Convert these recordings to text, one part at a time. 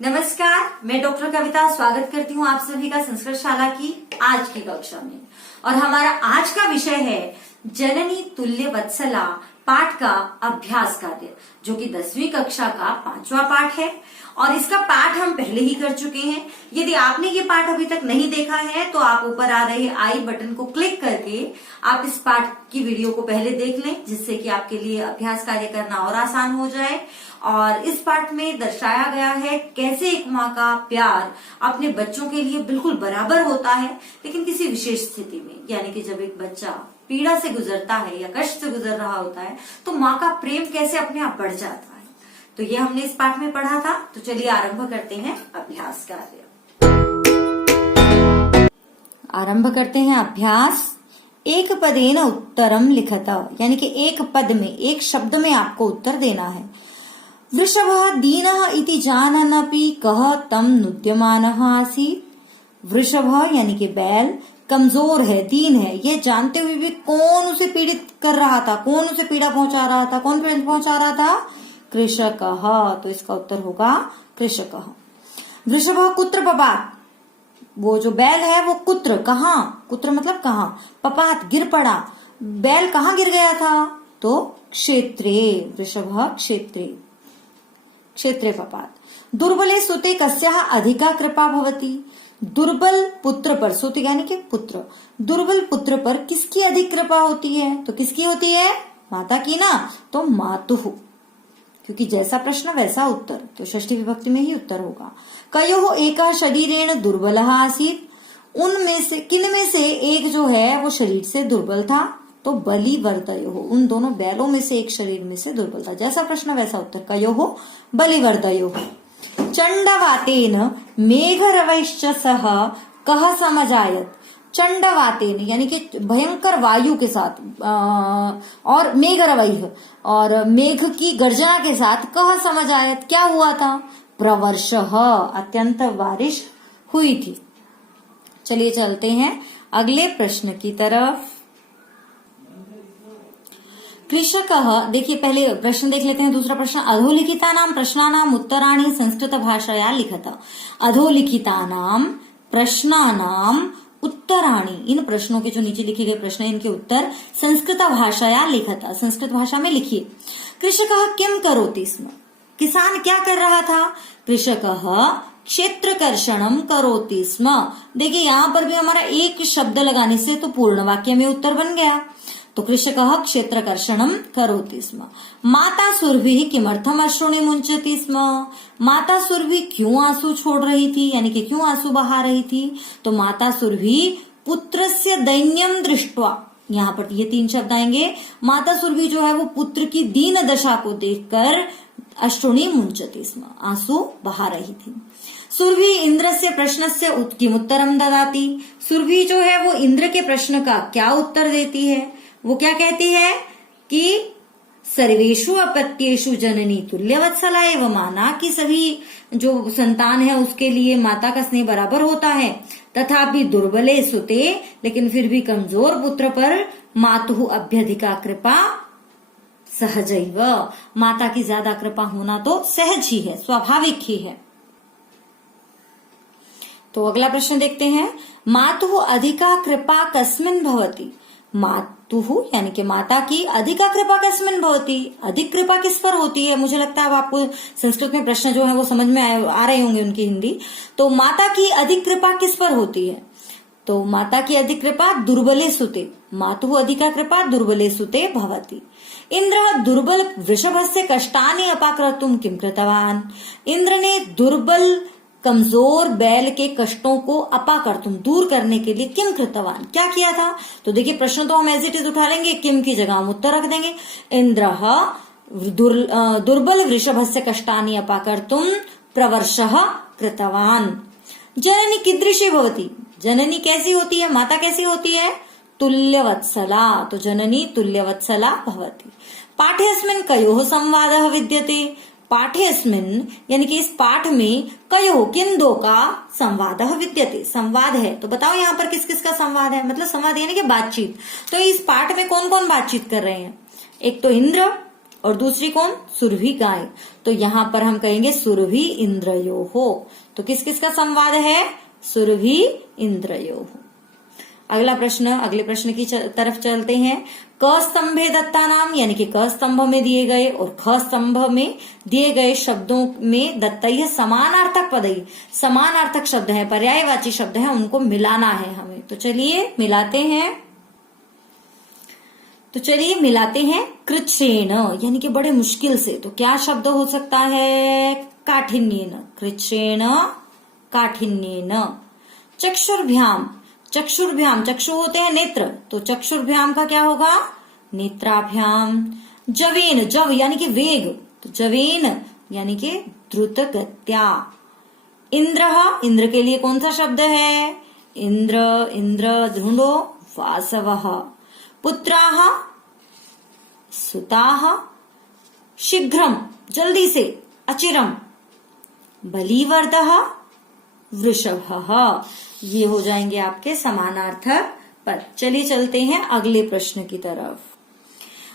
नमस्कार, मैं डॉक्टर कविता स्वागत करती हूँ आप सभी का संस्कृत शाला की आज की कक्षा में। और हमारा आज का विषय है जननी तुल्य वत्सला पाठ का अभ्यास कार्य, जो कि 10वीं कक्षा का 5वां पाठ है। और इसका पाठ हम पहले ही कर चुके हैं। यदि आपने ये पाठ अभी तक नहीं देखा है तो आप ऊपर आ रहे आई बटन को क्लिक करके आप इस पाठ की वीडियो को पहले देख लें, जिससे कि आपके लिए अभ्यास कार्य करना और आसान हो जाए। और इस पाठ में दर्शाया गया है कैसे एक माँ का प्यार अपने बच्चों के लिए बिल्कुल बराबर होता है, लेकिन किसी विशेष स्थिति में, यानी कि जब एक बच्चा पीड़ा से गुजरता है या कष्ट से गुजर रहा होता है तो माँ का प्रेम कैसे अपने आप बढ़ जाता है। तो ये हमने इस पाठ में पढ़ा था। तो चलिए आरंभ करते हैं अभ्यास कार्य। आरंभ करते हैं अभ्यास। एक पदेन उत्तरम लिखत, यानी कि एक पद में, एक शब्द में आपको उत्तर देना है। वृषभः दीनः इति जानन्नपि कः तं नुद्यमानः आसीत्। वृषभ यानी कि बैल कमजोर है, दीन है, ये जानते हुए भी कौन उसे पीड़ित कर रहा था, कौन उसे पीड़ा पहुंचा रहा था, कौन पीड़ा पहुंचा रहा था? कृषकः। तो इसका उत्तर होगा कृषकः। वृषभः कुत्र पपात, वो जो बैल है वो कुत्र, कहाँ, कुत्र मतलब कहाँ, पपात गिर पड़ा, बैल कहाँ गिर गया था? तो क्षेत्रे, वृषभः क्षेत्रे, क्षेत्रे पपात। दुर्बले सुते कस्याः अधिका कृपा भवति। दुर्बल पुत्र पर, सुते यानी कि पुत्र, दुर्बल पुत्र पर किसकी अधिक कृपा होती है? तो किसकी होती है? माता की ना, तो मातुः, क्योंकि जैसा प्रश्न वैसा उत्तर, तो षष्ठी विभक्ति में ही उत्तर होगा। कयोः एकः शरीरेण दुर्बलः आसीत्। उनमें से, किन में से एक जो है वो शरीर से दुर्बल था? तो बलिवर्दयोः, उन दोनों बैलों में से एक शरीर में से दुर्बल था। जैसा प्रश्न वैसा उत्तर। कयोः बलिवर्दयोः। चंडवातेन मेघरवैश्च सह कः समजायत। चंडवातेन यानी कि भयंकर वायु के साथ और मेघरवैः और मेघ की गर्जना के साथ कः समजायत, क्या हुआ था? प्रवर्षः, अत्यंत बारिश हुई थी। चलिए चलते हैं अगले प्रश्न की तरफ। कृषकः, देखिए पहले प्रश्न देख लेते हैं। दूसरा प्रश्न, अधोलिखितानां प्रश्नानां उत्तराणि संस्कृत भाषाया लिखत। अधोलिखितानां प्रश्नानां उत्तराणि, इन प्रश्नों के जो नीचे लिखे गए प्रश्न हैं इनके उत्तर संस्कृत भाषाया लिखत, संस्कृत भाषा में लिखिए। कृषकः किम करोति स्म, किसान क्या कर रहा था? कृषकः क्षेत्रकर्षणम करोति स्म। देखिए यहाँ पर भी हमारा एक शब्द लगाने से तो पूर्ण वाक्य में उत्तर बन गया। तो कृषकः क्षेत्रकर्षणम करोति स्म। माता सुरभिः किमर्थम अश्रूणि मुंचति स्म। माता सुरभि क्यों आंसू छोड़ रही थी, यानी कि क्यों आंसू बहा रही थी? तो माता सुरभि पुत्रस्य दैन्यम दृष्ट्वा, यहाँ पर ये 3 शब्द आएंगे। माता सुरभि जो है वो पुत्र की दीन दशा को देखकर अश्रूणि मुंचति स्म, आंसू बहा रही थी। सुरभि इंद्रस्य प्रश्नस्य किम उत्तरम ददाति। सुरभि जो है वो इंद्र के प्रश्न का क्या उत्तर देती है? वो क्या कहती है कि सर्वेषु अपत्येषु जननी तुल्यवत्सला एवं माना, कि सभी जो संतान है उसके लिए माता का स्नेह बराबर होता है। तथापि दुर्बले सुते, लेकिन फिर भी कमजोर पुत्र पर मातुः अभ्यधिका कृपा सहजैव, माता की ज्यादा कृपा होना तो सहज ही है, स्वाभाविक ही है। तो अगला प्रश्न देखते हैं। मातुः अधिका कृपा कस्मिन् भवति। मातुः यानी कि माता की अधिका कृपा कस्मिन् भवति, अधिक कृपा किस पर होती है? मुझे लगता है अब आपको संस्कृत में प्रश्न जो है वो समझ में आ रहे होंगे उनकी हिंदी। तो माता की अधिक कृपा किस पर होती है? तो माता की अधिक कृपा दुर्बले सुते, मातुः अधिका कृपा दुर्बले सुते भवति। इंद्र दुर्बल वृषभस्य कष्टानि अपाकर्तुं किं कृतवान्। इंद्र ने दुर्बल कमजोर बैल के कष्टों को अपाकर्तुं, दूर करने के लिए किम कृतवान, क्या किया था? तो देखिए प्रश्न तो हम एज इट इज उठा लेंगे, किम की जगह हम उत्तर रख देंगे। इंद्रः दुर्बल वृषभस्य कष्टानि अपाकर्तुं प्रवर्षः कृतवान। जननी कीदृशी भवति। जननी कैसी होती है, माता कैसी होती है? तुल्यवत्सला, तो जननी तुल्यवत्सला भवति। पाठेऽस्मिन् कयोः संवादः विद्यते। पाठेऽस्मिन् यानी कि इस पाठ में कयोः, किन दो का संवादः विद्यते, संवाद है। तो बताओ यहाँ पर किस किस का संवाद है, मतलब संवाद यानी कि बातचीत। तो इस पाठ में कौन कौन बातचीत कर रहे हैं? एक तो इंद्र और दूसरी कौन, सुरभि गाय। तो यहां पर हम कहेंगे सुरभि इंद्रयोः। तो किस किस का संवाद है, सुरभि इंद्रयोः। अगले प्रश्न की तरफ चलते हैं। क स्तंभे दत्ता नाम, यानी कि क स्तंभ में दिए गए और ख स्तंभ में दिए गए शब्दों में दत्तयः समानार्थक पदई, समानार्थक शब्द है, पर्यायवाची शब्द है, उनको मिलाना है हमें। तो चलिए मिलाते हैं। कृच्छ्रेण, यानी कि बड़े मुश्किल से। तो क्या शब्द हो सकता है, काठिन्येन, कृच्छ्रेण काठिन्येन। चक्षुर्भ्याम, चक्षुर्भ्याम, चक्षु होते हैं नेत्र, तो चक्षुर्भ्याम का क्या होगा, नेत्राभ्याम। जवेन, जव यानी कि वेग, तो जवेन यानी कि द्रुत गत्या। इंद्र, इंद्र के लिए कौन सा शब्द है, इंद्र, इंद्र ढूंढो, वासवः। पुत्राः, सुताः। शीघ्रम, जल्दी से, अचिरम। बलिवर्दः, वृषभः। ये हो जाएंगे आपके समानार्थक पद। चलिए चलते हैं अगले प्रश्न की तरफ।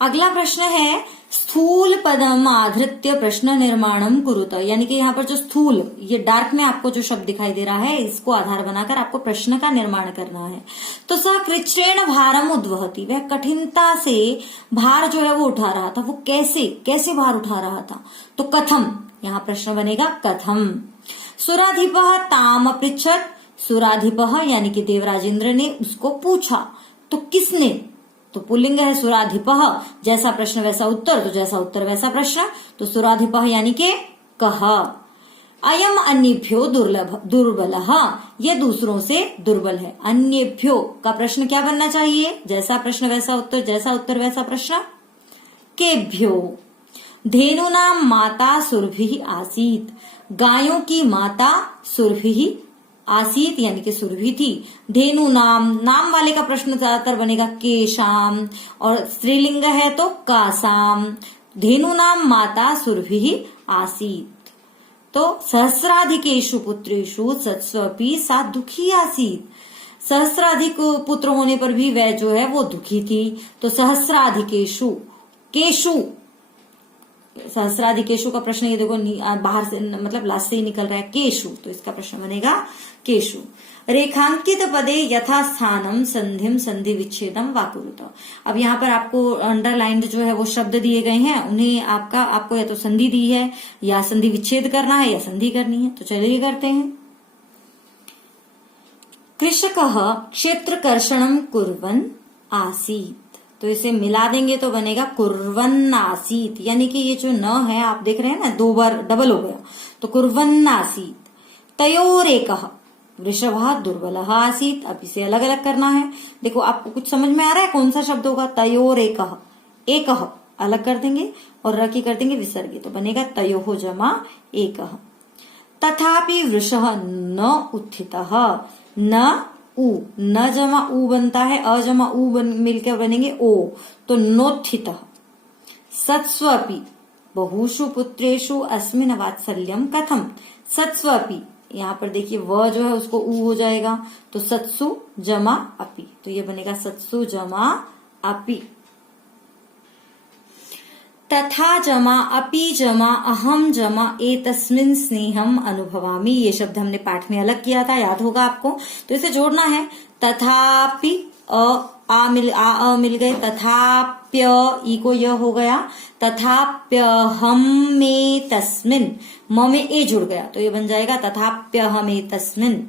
अगला प्रश्न है, स्थूल पदम आधृत्य प्रश्न निर्माणम कुरुत, यानी कि यहाँ पर जो स्थूल, ये डार्क में आपको जो शब्द दिखाई दे रहा है, इसको आधार बनाकर आपको प्रश्न का निर्माण करना है। तो सह कृच्छ्रेण भारम उद्वहति, वह कठिनता से भार जो है वो उठा रहा था। वो कैसे भार उठा रहा था, तो कथम, यहाँ प्रश्न बनेगा कथम। सुराधिपः ताम अपृच्छत्, सुराधिपः यानी कि देवराज इंद्र ने उसको पूछा, तो किसने, तो पुल्लिंग है सुराधिपः, जैसा प्रश्न वैसा उत्तर, तो जैसा उत्तर वैसा प्रश्न, तो सुराधिपः यानी कि कह। अयम अन्येभ्यो दुर्बलः, ये दूसरों से दुर्बल है। अन्येभ्यो का प्रश्न क्या बनना चाहिए, जैसा प्रश्न वैसा उत्तर, जैसा उत्तर वैसा प्रश्न। केभ्यो, धेनूनां माता सुरभिः आसीत्, गायों की माता सुरभिः आसीत यानी कि सुरभि थी। धेनु नाम, नाम वाले का प्रश्न ज्यादातर बनेगा केशाम, और स्त्रीलिंग है तो कासाम। धेनु नाम माता सुरभि आसीत। तो सहस्राधिकेषु पुत्रेषु सत्स्वपि सा दुखी आसीत, सहस्राधिक पुत्र होने पर भी वह जो है वो दुखी थी। तो सहस्राधिकेषु, केशु, सहस्राधिकेशु का प्रश्न ये देखो बाहर से मतलब लास्ट से ही निकल रहा है, केशु, तो इसका प्रश्न बनेगा केशु। रेखांकित पदे यथास्थानम संधिम संधि विच्छेदम वाकुरुत। अब यहाँ पर आपको अंडरलाइंड जो है वो शब्द दिए गए हैं, उन्हें आपको या तो संधि दी है या संधि विच्छेद करना है या संधि करनी है। तो चलिए करते हैं। कृषकः क्षेत्रकर्षणम कुर्वन् आसीत्, तो इसे मिला देंगे तो बनेगा कुर्वन् आसीत्, यानी कि ये जो न है आप देख रहे हैं ना, दो बार डबल हो गया, तो कुर्वन् आसीत्। तयोरेकः वृषभः दुर्बलः आसीत्। अब इसे अलग अलग करना है। देखो आपको कुछ समझ में आ रहा है कौन सा शब्द होगा, तयोरेकः, एकः अलग कर देंगे और र की कर देंगे विसर्गी, तो बनेगा तयोः जमा एकः। तथापि वृषः न उत्थितः, न उ, न जमा उ बनता है, अ जमा उ मिलकर बनेंगे ओ, तो नोत्थितः। सत्स्वपि बहुषु पुत्रेषु अस्मिन् वात्सल्यम कथम। सत्स्वपि, यहाँ पर देखिए व जो है उसको उ हो जाएगा, तो सत्सु जमा अपि, तो ये बनेगा सत्सु जमा अपि। तथा जमा अपि जमा अहम जमा एतस्मिन् स्नेहम अनुभवामि, ये शब्द हमने पाठ में अलग किया था, याद होगा आपको। तो इसे जोड़ना है। तथापि आ मिल गए, तथाप्य ई को य हो गया, तथाप्यहम में तस्मिन्, म में ए जुड़ गया, तो ये बन जाएगा तथाप्यहम एतस्मिन्।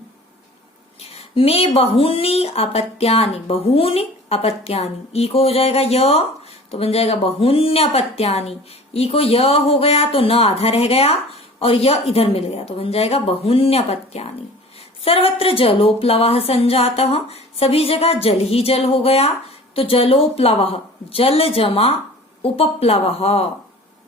में बहूनि अपत्यानि, बहूनि अपत्यानि, ई को हो जाएगा य, तो बन जाएगा बहून्यपत्यानि। ई को य हो गया तो न आधा रह गया और य इधर मिल गया, तो बन जाएगा बहून्यपत्यानि। सर्वत्र जलोप्लवः संजातः, सभी जगह जल ही जल हो गया, तो जलोप्लवः, जल जमा उपप्लवः,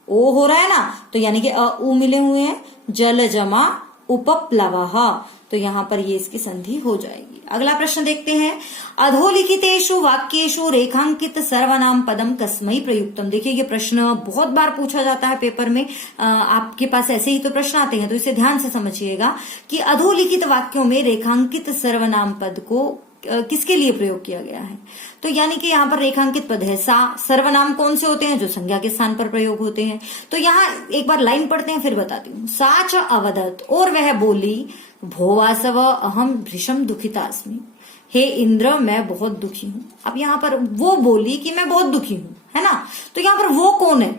ओ हो रहा है ना, तो यानी कि अ उ मिले हुए हैं, जल जमा उपप्लवः, तो यहाँ पर ये इसकी संधि हो जाएगी। अगला प्रश्न देखते हैं। अधोलिखितेषु वाक्येषु रेखांकित सर्वनाम पदम कस्मै प्रयुक्तम। देखिए ये प्रश्न बहुत बार पूछा जाता है पेपर में, आपके पास ऐसे ही तो प्रश्न आते हैं, तो इसे ध्यान से समझिएगा कि अधोलिखित वाक्यों में रेखांकित सर्वनाम पद को किसके लिए प्रयोग किया गया है? तो यानी कि यहाँ पर रेखांकित पद है सा। सर्वनाम कौन से होते हैं? जो संज्ञा के स्थान पर प्रयोग होते हैं। तो यहाँ एक बार लाइन पढ़ते हैं फिर बताती हूँ। सा च अवदत्, और वह बोली, भो वासव अहम भृशम दुखितास्मि, हे इंद्र मैं बहुत दुखी हूं। अब यहाँ पर वो बोली कि मैं बहुत दुखी हूं, है ना। तो यहाँ पर वो कौन है?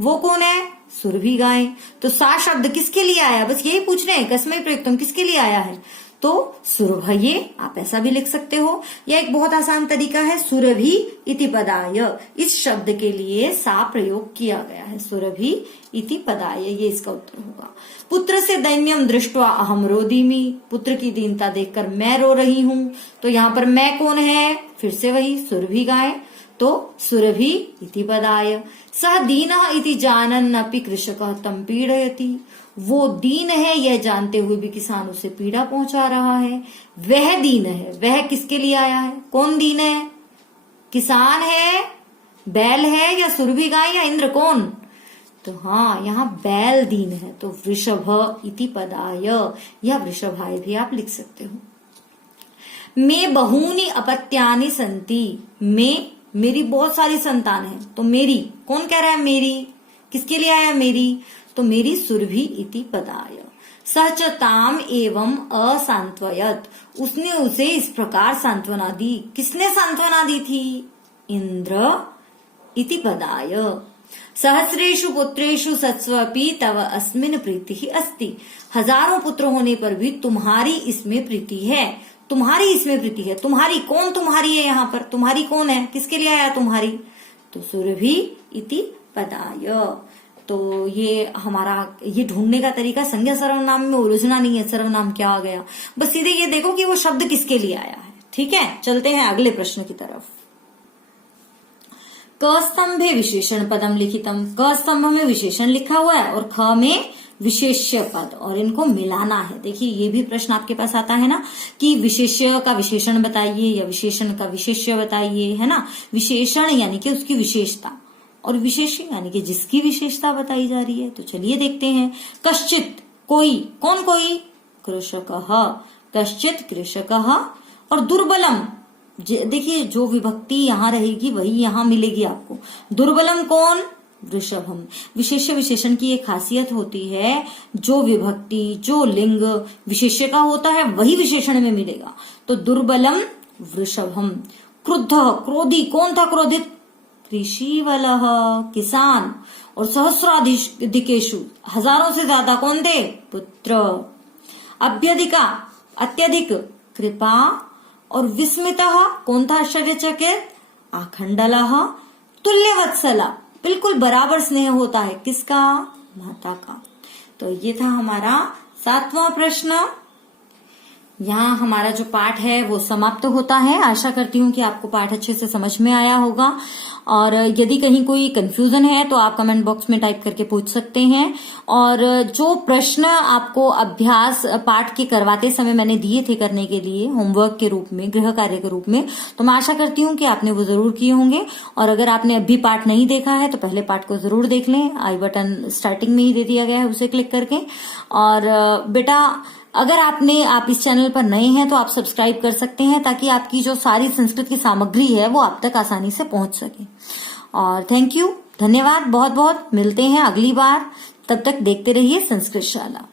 वो कौन है? सुरभि गाय। तो सा शब्द किसके लिए आया? बस यही पूछ रहे हैं, कस्मै प्रयुक्तम किसके लिए आया है? तो सुरभये, आप ऐसा भी लिख सकते हो, या एक बहुत आसान तरीका है सुरभि इति पदाय। इस शब्द के लिए सा प्रयोग किया गया है, सुरभि इति पदाय, ये इसका उत्तर होगा। पुत्र से दैन्यम दृष्ट्वा अहम रोदिमि, पुत्र की दीनता देखकर मैं रो रही हूं। तो यहाँ पर मैं कौन है? फिर से वही सुरभि गाय, तो सुरभि इति पदाय। सह दीनः इति जानन् अपि कृषकः तं पीडयति, वो दीन है यह जानते हुए भी किसान उसे पीड़ा पहुंचा रहा है। वह दीन है, वह किसके लिए आया है? कौन दीन है? किसान है, बैल है, या सुरभि गाय, या इंद्र? कौन? तो हाँ, यहाँ बैल दीन है, तो वृषभ इति पदाय, या वृषभाय भी आप लिख सकते हो। मैं बहूनि अपत्यानि संति, मैं मेरी बहुत सारी संतान है। तो मेरी कौन कह रहा है? मेरी किसके लिए आया? मेरी, तो मेरी सुरभि इति पदाय। सच ताम एवं असांत्वयत, उसने उसे इस प्रकार सांत्वना दी। किसने सांत्वना दी थी? इंद्र इति पदाय। सहस्रेषु पुत्रेषु सत्स्वपि तव अस्मिन् प्रीति अस्ति, हजारों पुत्र होने पर भी तुम्हारी इसमें प्रीति है। तुम्हारी इसमें प्रीति है। तुम्हारी कौन? तुम्हारी है यहाँ पर, तुम्हारी कौन है? किसके लिए आया तुम्हारी? तो सुरभि इति पदाय। तो ये हमारा ये ढूंढने का तरीका संज्ञा सर्वनाम में उलझना नहीं है, सर्वनाम क्या आ गया, बस सीधे ये देखो कि वो शब्द किसके लिए आया है। ठीक है, चलते हैं अगले प्रश्न की तरफ। क स्तंभे विशेषण पदम लिखितम, क स्तंभ में विशेषण लिखा हुआ है और ख में विशेष्य पद, और इनको मिलाना है। देखिए ये भी प्रश्न आपके पास आता है ना कि विशेष्य का विशेषण बताइए या विशेषण का विशेष्य बताइए, है ना। विशेषण यानी कि उसकी विशेषता, और विशेष्य यानी कि जिसकी विशेषता बताई जा रही है। तो चलिए देखते हैं। कश्चित, कोई, कौन कोई? कृषकः, कश्चित कृषकः। और दुर्बलम, देखिए जो विभक्ति यहाँ रहेगी वही यहाँ मिलेगी आपको। दुर्बलम कौन? वृषभम। विशेष्य विशेषण की एक खासियत होती है, जो विभक्ति, जो लिंग विशेष्य का होता है वही विशेषण में मिलेगा। तो दुर्बलम वृषभम। क्रुद्ध, क्रोधी, कौन था क्रोधित? कृषिवलः, किसान। और सहस्राधिकेषु, हजारों से ज्यादा कौन थे? पुत्र। अभ्यधिका, अत्यधिक। कृपा। और विस्मितः, कौन था आश्चर्यचकित? आखंडलः। तुल्यवत्सला, बिल्कुल बराबर स्नेह होता है, किसका? माता का। तो ये था हमारा 7वां प्रश्न। यहाँ हमारा जो पाठ है वो समाप्त होता है। आशा करती हूँ कि आपको पाठ अच्छे से समझ में आया होगा, और यदि कहीं कोई कंफ्यूजन है तो आप कमेंट बॉक्स में टाइप करके पूछ सकते हैं। और जो प्रश्न आपको अभ्यास पाठ के करवाते समय मैंने दिए थे करने के लिए होमवर्क के रूप में, गृह कार्य के रूप में, तो मैं आशा करती हूँ कि आपने वो जरूर किए होंगे। और अगर आपने अभी पाठ नहीं देखा है तो पहले पाठ को जरूर देख लें, आई बटन स्टार्टिंग में ही दे दिया गया है, उसे क्लिक करके। और बेटा अगर आप इस चैनल पर नए हैं तो आप सब्सक्राइब कर सकते हैं, ताकि आपकी जो सारी संस्कृत की सामग्री है वो आप तक आसानी से पहुंच सके। और थैंक यू, धन्यवाद बहुत बहुत। मिलते हैं अगली बार, तब तक देखते रहिए संस्कृत शाला।